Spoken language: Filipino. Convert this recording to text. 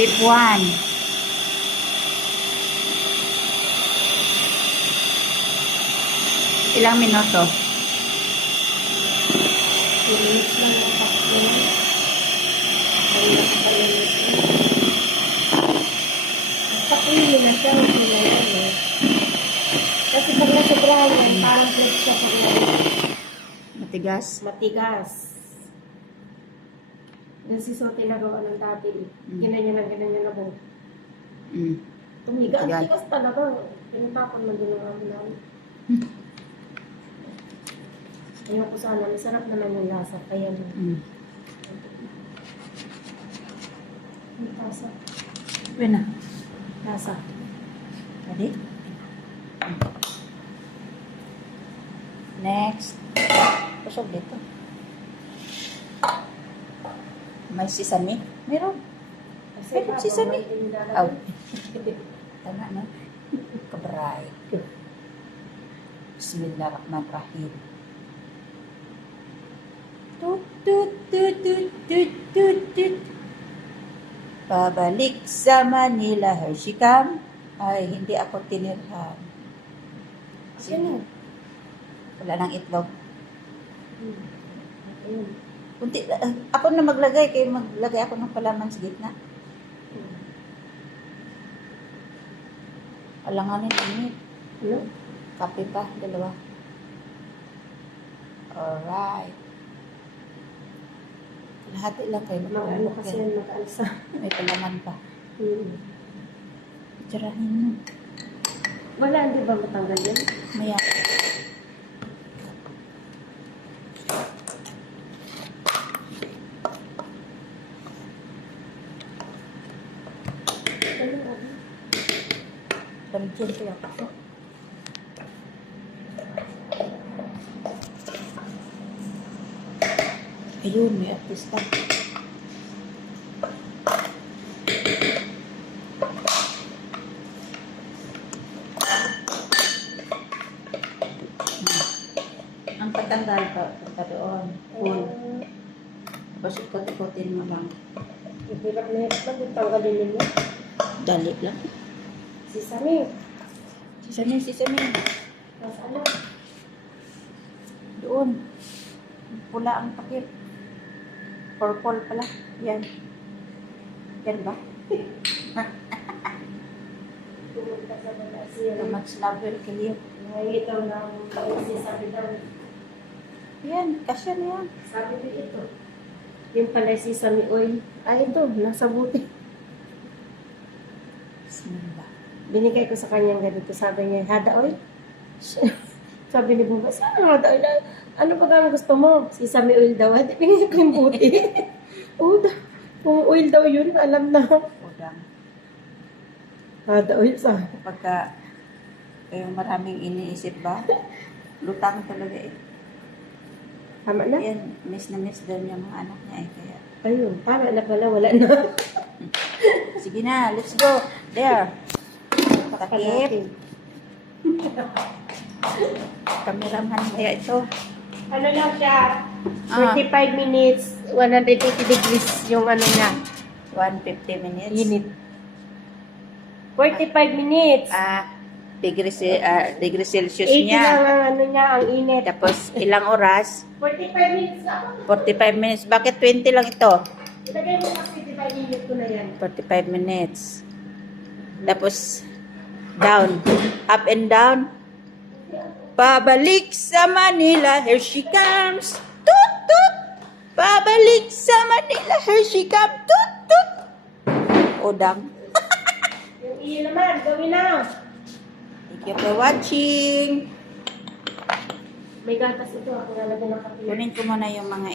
Step 1. Ilang minuto? 2 minutes lang ang takbo. Ay, nakapalinis na. Pakili na siya. Okay na yan eh. Kasi pag nasobrahan yan, parang break siya sa ulo. Matigas? Matigas. Kasi so tinagawa ng dati. Ganyan na po. Tumigas. Matigas. Tigas talaga. Pinatapon na din ang amin namin. Ayoko sana. Masarap naman yung lasa. Kaya yung lasa. Pwede na. Lasa. Ready? Next. Pasok dito. May sesame? Meron. Meron sesame. Aw. Tama na. Kabray. Bismillahirrahmanirrahim. Tut, tut, tut, tut, tut, tut, tut. Pabalik sa Manila, Hershikam. Ay, hindi ako tinirhan. Sino? Wala nang itlog. Kunti, ako na maglagay, kaya maglagay ako ng palaman sa gitna. Alanganin init. Ano? Kape pa, dalawa. Alright. Lahati lang kayo. Mag-ano kasi yan, mag-alsa. May palaman pa. Itsarahin mo. Wala, hindi ba matanggal yan? Maya. Damjin ko lang ako. Ayun, may artista. Ang patanggal pa doon. Full. Tapos ikot-ikotin mo lang. Hirap na hirap na kung tanggalin ninyo. Dali lang. Sesame. Sesame. Tapos ano? Doon. Pula ang takip. Purple pala. Yan. Yan ba? Pumunta sa Malaysia. Too much level kiliyo. Ito ng sesame daw. Yan. Kasya na yan. Sabi ko ito. Yung pala sesame oil. Ay, ito. Nasa buti. Bismillah. Binigay ko sa kanyang ganito. Sabi niya, hada oil? Sabi ni Buba, saan ang hada oil? Ano pa ang gusto mo? Sesame oil daw. Hindi, binigay ko yung buti. Kung oil daw yun, alam na. Udang. Hada oil sa. Pagka yung maraming iniisip ba, lutang talaga eh. Tama na? Yan, miss na miss daw niya mga anak niya eh. Kaya, Ayun, tama na pala. Wala na. sige na, let's go. There. Patakip. Kameraman kaya ito. Ano lang siya? 45 minutes, 180 degrees yung ano niya. 150 minutes. Unit. 45 minutes. Degree Celsius 80 lang niya. ang ano niya, ang init. Tapos, ilang oras? 45 minutes ako. 45 minutes. Bakit 20 lang ito? Ilagay mo kasi 45 minutes ko na yan. 45 minutes. Tapos, down. Up and down. Pabalik sa Manila, here she comes. Tut, tut. Pabalik sa Manila, here she comes. Tut, tut. Udang. Yung iyo naman, gawin na. Thank you for watching. May gatas ito, ako nalagyan ng kape. Kunin ko muna yung mga